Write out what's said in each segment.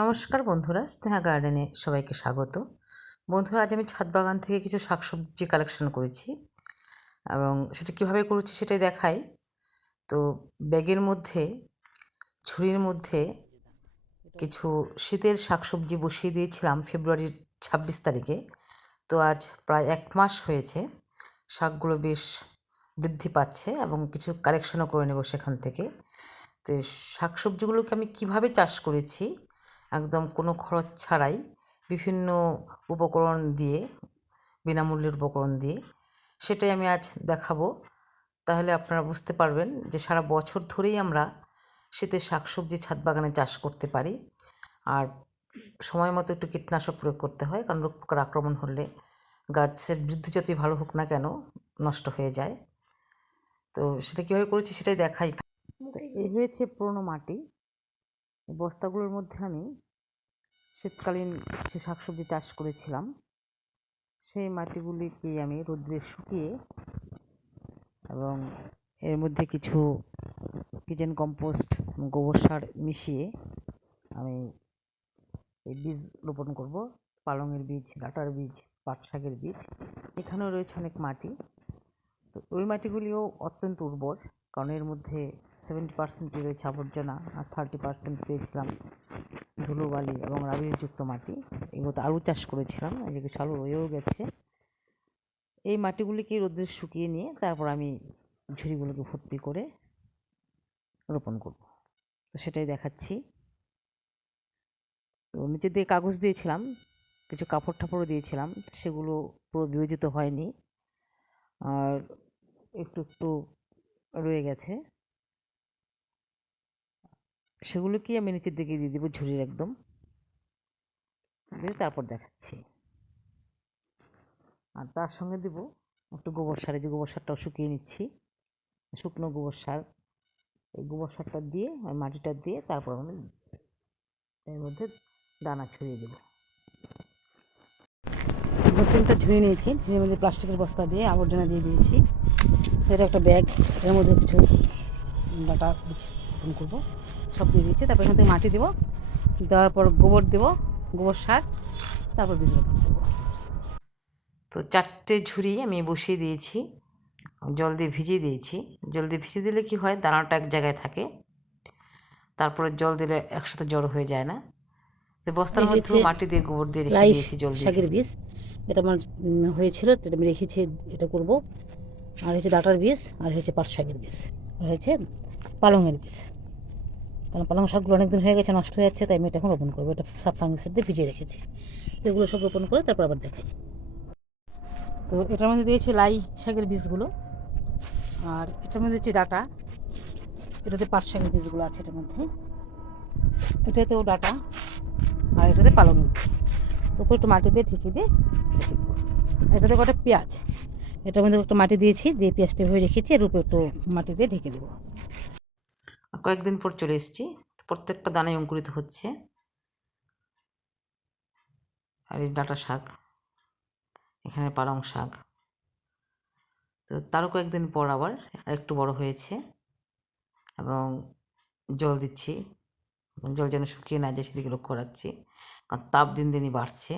নমস্কার বন্ধুরা, স্নেহা গার্ডেনে সবাইকে স্বাগত। বন্ধুরা, আজ আমি ছাদ বাগান থেকে কিছু শাকসবজি কালেকশন করেছি এবং সেটা কীভাবে করেছি সেটাই দেখাই। তো ব্যাগের মধ্যে ঝুড়ির মধ্যে কিছু শীতের শাকসবজি বসিয়ে দিয়েছিলাম ফেব্রুয়ারির ছাব্বিশ তারিখে। তো আজ প্রায় এক মাস হয়েছে, শাকগুলো বেশ বৃদ্ধি পাচ্ছে এবং কিছু কালেকশনও করে নেব সেখান থেকে। তো শাকসবজিগুলোকে আমি কীভাবে চাষ করেছি একদম কোনো খরচ ছাড়াই বিভিন্ন উপকরণ দিয়ে, বিনামূল্যের উপকরণ দিয়ে সেটাই আমি আজ দেখাবো। তাহলে আপনারা বুঝতে পারবেন যে সারা বছর ধরেই আমরা শীতের শাকসবজি, ছাদ বাগানে চাষ করতে পারি। আর সময় মতো একটু কীটনাশক প্রয়োগ করতে হয়, কারণ রোগ পোকার আক্রমণ হলে গাছের বৃদ্ধি যতই ভালো হোক না কেন নষ্ট হয়ে যায়। তো সেটা কীভাবে করেছি সেটাই দেখাই। এই হয়েছে পুরনো মাটি। বস্তাগুলোর মধ্যে আমি শীতকালীন কিছু শাকসবজি চাষ করেছিলাম, সেই মাটিগুলিকে আমি রোদ্রে শুকিয়ে এবং এর মধ্যে কিছু কিচেন কম্পোস্ট গোবর সার মিশিয়ে আমি এই বীজ রোপণ করব। পালংয়ের বীজ, ডাটার বীজ, পাট শাকের বীজ। এখানেও রয়েছে অনেক মাটি। তো ওই মাটিগুলিও অত্যন্ত উর্বর, কারণ এর মধ্যে সেভেন্টি পার্সেন্টই রয়েছে আবর্জনা আর থার্টি পার্সেন্ট পেয়েছিলাম ধুলোবালি এবং রাবিশযুক্ত মাটি। এগুলোতে আলু চাষ করেছিলাম যে কিছু আলু রয়েও গেছে। এই মাটিগুলিকে রোদ্রে শুকিয়ে নিয়ে তারপর আমি ঝুড়িগুলোকে ভর্তি করে রোপণ করব। তো সেটাই দেখাচ্ছি। তো নিচে দিয়ে কাগজ দিয়েছিলাম, কিছু কাপড় ঠাপড়ও দিয়েছিলাম, সেগুলো পুরো বিয়োজিত হয়নি। আর একটু একটু রয়ে গেছে। সেগুলোকেই আমি নিচের দিকে দিয়ে দেবো ঝুড়ির একদম। দিয়ে তারপর দেখাচ্ছি। আর তার সঙ্গে দেব একটু গোবর সার। যে গোবর সারটাও শুকিয়ে নিচ্ছি। শুকনো গোবর সার। এই গোবর সারটা দিয়ে ওই মাটিটা দিয়ে তারপর আমি এর মধ্যে দানা ছড়িয়ে দেবো। তিনটা ঝুড়ি নিয়েছি। ঝুড়ির মধ্যে প্লাস্টিকের বস্তা দিয়ে আবর্জনা দিয়ে দিয়েছি। এটা একটা ব্যাগ। এর মধ্যে কিছু ডাটা করব। সব দিয়ে দিয়েছি তারপর এখান থেকে মাটি দেবো দেওয়ার পর গোবর দেবো গোবর সার তারপর বীজ রোপণ করব। তো চারটে ঝুড়ি আমি বসিয়ে দিয়েছি জল দিয়ে ভিজিয়ে দিয়েছি। জল দিয়ে ভিজিয়ে দিলে কি হয় দানাটা এক জায়গায় থাকে। তারপরে জল দিলে একসাথে জড়ো হয়ে যায় না। তো বস্তার মধ্যে মাটি দিয়ে গোবর দিয়ে রেখে দিয়েছি জল দিয়ে শাকের বীজ। এটা আমার হয়েছিল এটা আমি রেখেছি এটা করব। আর হচ্ছে ডাটার বীজ আর হচ্ছে পাট শাকের বীজ আর হচ্ছে পালংয়ের বীজ। কারণ পালং শাকগুলো অনেকদিন হয়ে গেছে, নষ্ট হয়ে যাচ্ছে, তাই আমি এটা এখন রোপণ করব। এটা সাফ ফাঙ্গিসের দিয়ে ভিজিয়ে রেখেছি। তো এগুলো সব রোপণ করে তারপর আবার দেখাই। তো এটার মধ্যে দিয়েছি লাই শাকের বীজগুলো, আর এটার মধ্যে হচ্ছে ডাটা। এটাতে পাট শাকের বীজগুলো আছে এটার মধ্যে। এটাতেও ডাটা, আর এটাতে পালং বীজ। তো একটু মাটি দিয়ে ঢেকে দিয়ে দেবো। এটাতে কটা পেঁয়াজ, এটার মধ্যে একটু মাটি দিয়েছি, দিয়ে পেঁয়াজটা এভাবে রেখেছি, এর উপরে একটু মাটি দিয়ে ঢেকে দেবো। কয়েকদিন পর চলে এসেছি। প্রত্যেকটা দানায় অঙ্কুরিত হচ্ছে। আর এই ডাটা শাক, এখানে পালং শাক। তো তারও কয়েকদিন পর আবার একটু বড় হয়েছে এবং জল দিচ্ছি। জল যেন শুকিয়ে না যায় সেদিকে লক্ষ্য রাখছি। কারণ তাপ দিন দিনই বাড়ছে।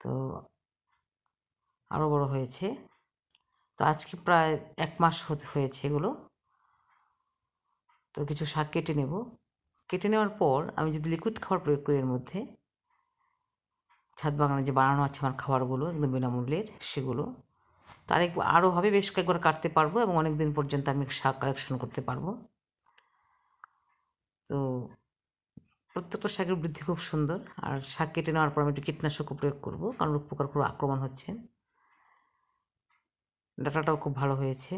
তো আরও বড় হয়েছে। তো আজকে প্রায় এক মাস হতে হয়েছে এগুলো। তো কিছু শাক কেটে নেব। কেটে নেওয়ার পর আমি যদি লিকুইড খাবার প্রয়োগ করি এর মধ্যে, ছাদ বাগানে যে বানানো আছে আমার খাবারগুলো, একদম বিনামূল্যের সেগুলো, তার এক আরও হবে বেশ কয়েকবার কাটতে পারব এবং অনেক দিন পর্যন্ত আমি শাক কালেকশন করতে পারব। তো প্রত্যেকটা শাকের বৃদ্ধি খুব সুন্দর। আর শাক কেটে নেওয়ার পর আমি একটু কীটনাশকও প্রয়োগ করব, কারণ রোগ পোকার খুব আক্রমণ হচ্ছে। ডাটাটাও খুব ভালো হয়েছে।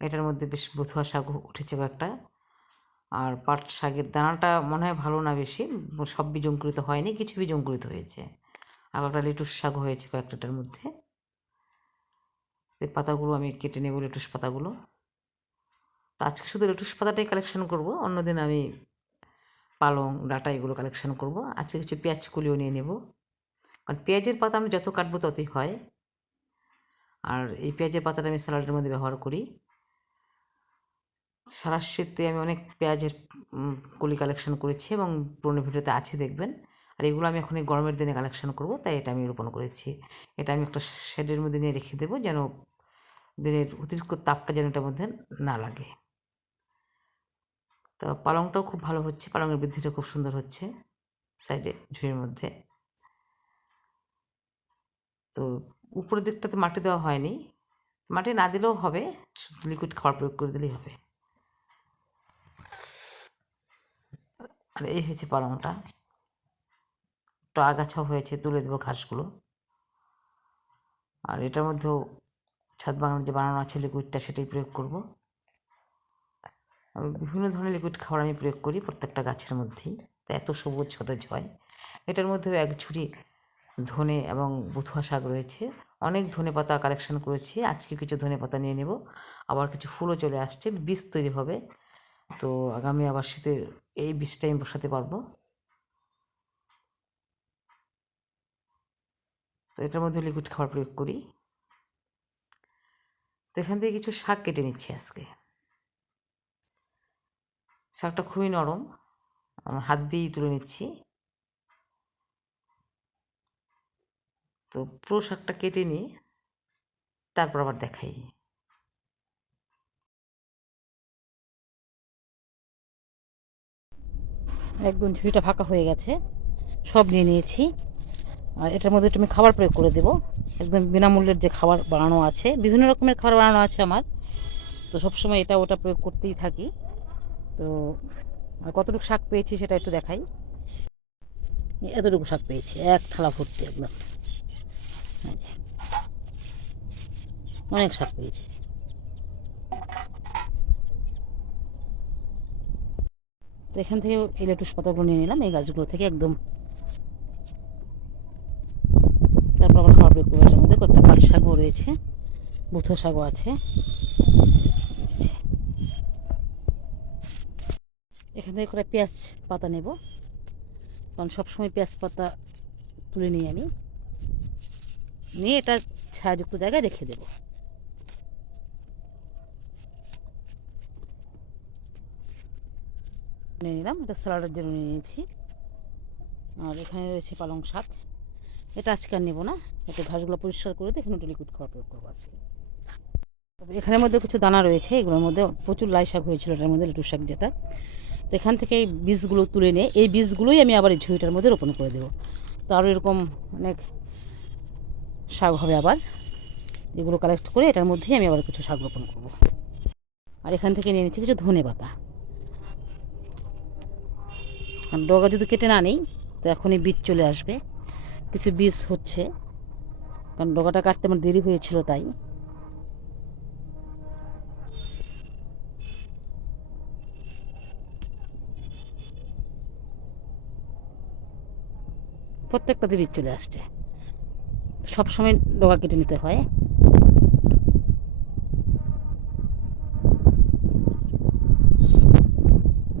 এটার মধ্যে বেশ বথুয়া শাক উঠেছে কয়েকটা। আর পাট শাকের দানাটা মনে হয় ভালো না বেশি, সব বীজ অঙ্কুরিত হয়নি, কিছু বীজ অঙ্কুরিত হয়েছে। আর একটা লেটুস শাক হয়েছে কয়েকটাটার মধ্যে। এই পাতাগুলো আমি কেটে নেব লেটুস পাতাগুলো। তো আজকে শুধু লেটুস পাতাটাই কালেকশন করব, অন্যদিন আমি পালং, ডাটা এগুলো কালেকশন করব। আজকে কিছু পেঁয়াজ কুলিও নিয়ে নেব। কারণ পেঁয়াজের পাতা আমি যত কাটবো ততই হয়। আর এই পেঁয়াজের পাতাটা আমি স্যালাডের মধ্যে ব্যবহার করি। সারা শীতে আমি অনেক পেঁয়াজের কলি কালেকশন করেছি এবং পুরনো ভিডিওতে আছে দেখবেন। আর এগুলো আমি এখন এই গরমের দিনে কালেকশন করব, তাই এটা আমি রোপণ করেছি। এটা আমি একটা শেডের মধ্যে নিয়ে রেখে দেবো যেন দিনের অতিরিক্ত তাপটা যেন এটার মধ্যে না লাগে। তো পালংটাও খুব ভালো হচ্ছে, পালংয়ের বৃদ্ধিটা খুব সুন্দর হচ্ছে সাইডে ঝুড়ির মধ্যে। তো উপরের দিকটাতে মাটি দেওয়া হয়নি। মাটি না দিলেও হবে, শুধু লিকুইড খাবার প্রয়োগ করে দিলেই হবে। আর এই হয়েছে পালংটা একটু আগাছাও হয়েছে, তুলে দেবো ঘাসগুলো। আর এটার মধ্যেও ছাদ বাগানের যে বানানো আছে লিকুইডটা সেটাই প্রয়োগ করব। আমি বিভিন্ন ধরনের লিকুইড খাবার আমি প্রয়োগ করি প্রত্যেকটা গাছের মধ্যেই। তা এত সবুজ, সতেজ হয়। এটার মধ্যেও এক ঝুড়ি ধনে এবং বুথুয়া শাক রয়েছে। অনেক ধনে পাতা কালেকশন করেছি। আজকে কিছু ধনে পাতা নিয়ে নেব। আবার কিছু ফুলও চলে আসছে। বীজ তৈরি হবে। তো আগামী আবার শীতে এই বীজটা আমি বসাতে পারব। তো এটার মধ্যে লিকুইড খাবার প্রয়োগ করি। তো এখান থেকে কিছু শাক কেটে নিচ্ছি আজকে। শাকটা খুবই নরম। হাত দিয়েই তুলে নিচ্ছি। তো পুরো শাকটা কেটে নিয়ে তারপর আবার দেখাই। একদম ঝুড়িটা ফাঁকা হয়ে গেছে। সব নিয়ে নিয়েছি। আর এটার মধ্যে তুমি খাবার প্রয়োগ করে দেবো। একদম বিনামূল্যের যে খাবার বানানো আছে, বিভিন্ন রকমের খাবার বানানো আছে আমার। তো সবসময় এটা ওটা প্রয়োগ করতেই থাকি। তো আর কতটুকু শাক পেয়েছি সেটা একটু দেখাই। এতটুকু শাক পেয়েছি, এক থালা ভর্তি একদম। অনেক শাক পেয়েছি। তো এখান থেকে এই লেটুস পাতাগুলো নিয়ে নিলাম, এই গাছগুলো থেকে একদম। তারপর আবার খাবার প্রয়োগ করব এটার মধ্যে কয়েকটা পাট শাকও রয়েছে, বুথো শাকও আছে। এখান থেকে করে পেঁয়াজ পাতা নেব, কারণ সবসময় পেঁয়াজ পাতা তুলে নিই আমি। নিয়ে এটা ছায়াযুক্ত জায়গায় রেখে দেবো। নিয়ে নিলাম, এটা স্যালাডের জন্য নিয়ে নিয়েছি। আর এখানে রয়েছে পালং শাক। এটা আজকে আর নেব না এটা ঘাসগুলো পরিষ্কার করে দিয়ে এখানে লিকুইড খাওয়া প্রয়োগ করব আজকে। তবে এখানের মধ্যে কিছু দানা রয়েছে, এগুলোর মধ্যে প্রচুর লাই শাক হয়েছিল, এটার মধ্যে লেটু শাক যেটা। তো এখান থেকে এই বীজগুলো তুলে নিয়ে, এই বীজগুলোই আমি আবার এই ঝুড়িটার মধ্যে রোপণ করে দেবো। তো আরও এরকম অনেক শাক হবে আবার। এগুলো কালেক্ট করে এটার মধ্যেই আমি আবার কিছু শাক রোপণ করব। আর এখান থেকে নিয়ে নিচ্ছি কিছু ধনে পাতা। আর ডগা যদি কেটে না নেই, তো এখনই বীজ চলে আসবে। কিছু বীজ হচ্ছে, কারণ ডগাটা কাটতে আমার দেরি হয়েছিল তাই। প্রত্যেকটাতে বীজ চলে আসছে। সবসময় ডগা কেটে নিতে হয়।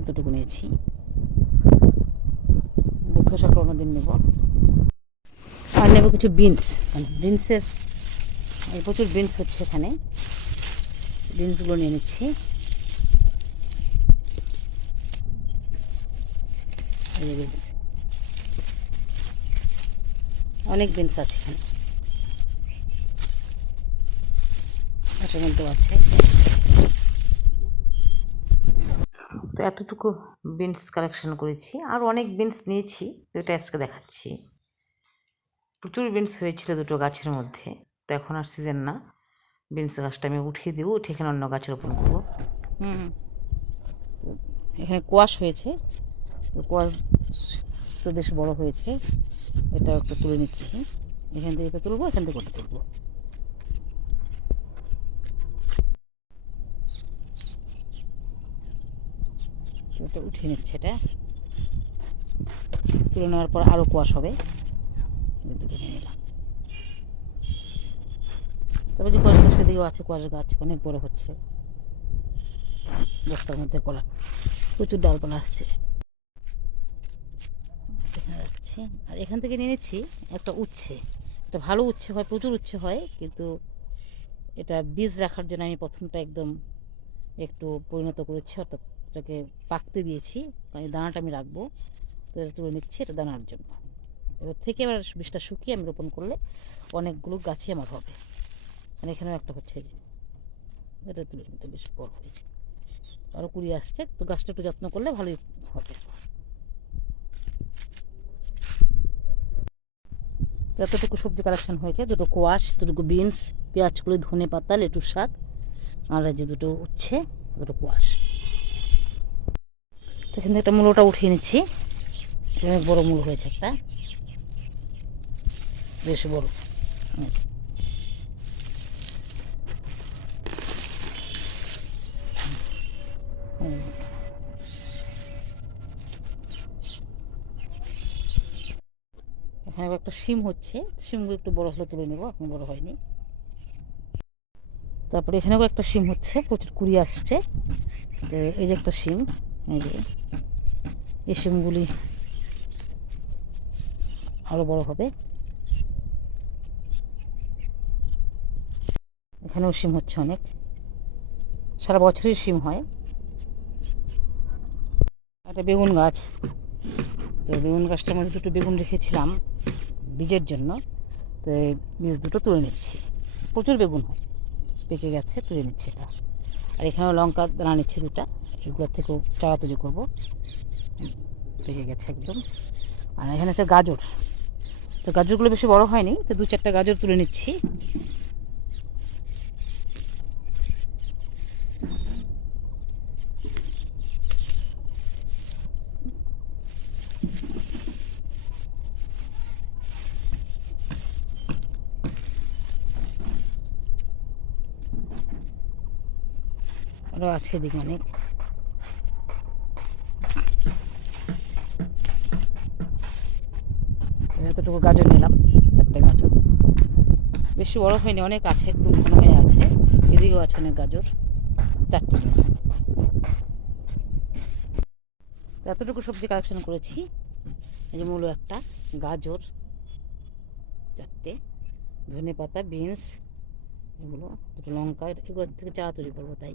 এতটুকু নিয়েছি। বুদ্ধ শাক অন্যদিন নেব। আর নেব কিছু বিনস বিনসের প্রচুর বিনস হচ্ছে এখানে। বিনসগুলো নিয়ে নিচ্ছি। বিনস অনেক বিনস আছে এখানে। এটার মধ্যেও আছে। তো এতটুকু বিনস কালেকশন করেছি। আর অনেক বিনস নিয়েছি এটা আজকে দেখাচ্ছি। প্রচুর বিনস হয়েছিল দুটো গাছের মধ্যে। তো এখন আর সিজন না। বিনস গাছটা আমি উঠিয়ে দেবো, উঠে এখানে অন্য গাছ রোপণ করব। হুম। এখানে কোয়াশ হয়েছে। কোয়াশ তো বেশ বড় হয়েছে। এটা একটু তুলে নিচ্ছি। এখান থেকে তুলবো, এখান থেকে তুলবো। এটা উঠিয়ে নিচ্ছে এটা। তুলে নেওয়ার পর আরও কোয়াশ হবে। দুটো নিয়ে নিলাম। তবে যে কোয়াশ গাছটা দিকেও আছে, কোয়াশ গাছ অনেক বড় হচ্ছে। বস্তার মধ্যে কলা, প্রচুর ডালপালা আসছে। আর এখান থেকে নিয়ে নিচ্ছি একটা উচ্ছে। একটা ভালো উচ্ছে হয়, প্রচুর উচ্ছে হয়, কিন্তু এটা বীজ রাখার জন্য আমি প্রথমটা একদম একটু পরিণত করেছি, অর্থাৎ এটাকে পাকতে দিয়েছি এই দানাটা আমি রাখব। তো এটা তুলে নিচ্ছি, এটা দানার জন্য। এবার থেকে এবার বীজটা শুকিয়ে আমি রোপণ করলে অনেকগুলো গাছই আমার হবে। মানে এখানেও একটা হচ্ছে যে, এটা তুলে নিতে বেশ বড় হয়েছে। আরও কুড়ি আসছে, তো গাছটা একটু যত্ন করলে ভালোই হবে। এতটুকু সবজি কালেকশন হয়েছে, দুটো কোয়াশ দুটো বিনস, পেঁয়াজ কুলি ধনে পাতা, লেটুর শাক, আর যে দুটো উচ্ছে, দুটো কোয়াশ। তো এখান থেকে একটা মূলোটা উঠিয়ে নিচ্ছি। অনেক বড় মূল হয়েছে একটা। বেশ বড়। এখানে একটা শিম হচ্ছে। শিমগুলো একটু বড় হলে তুলে নেব, এখন বড় হয়নি। তারপরে এখানেও একটা শিম হচ্ছে, প্রচুর কুড়ি আসছে। এই যে একটা শিম। এই যে, এই শিমগুলি আরও বড় হবে। এখানেও শিম হচ্ছে অনেক। সারা বছরই শিম হয়। একটা বেগুন গাছ। তো বেগুন গাছটার মধ্যে দুটো বেগুন রেখেছিলাম বীজের জন্য। তো এই বীজ দুটো তুলে নিচ্ছি। প্রচুর বেগুন হয়। পেকে গেছে, তুলে নিচ্ছি এটা। আর এখানেও লঙ্কা দানা নিচ্ছি দুটা এগুলোর থেকেও চারা তৈরি করব। পেকে গেছে একদম। আর এখানে আছে গাজর। তো গাজরগুলো বেশি বড় হয়নি, তো দু চারটা গাজর তুলে নিচ্ছি। আরও আছে এদিকে অনেক। এতটুকু গাজর নিলাম চারটে গাজর। বেশি বড় হয়নি, অনেক আছে, একটু ঘন হয়ে আছে। এদিকেও আছে অনেক গাজর, চারটে এতটুকু সবজি কালেকশন করেছি। এই যে মূলো একটা, গাজর, চারটে। ধনে পাতা, বিনস, এগুলো, দুটো লঙ্কা, এগুলো থেকে চারা তৈরি করব তাই।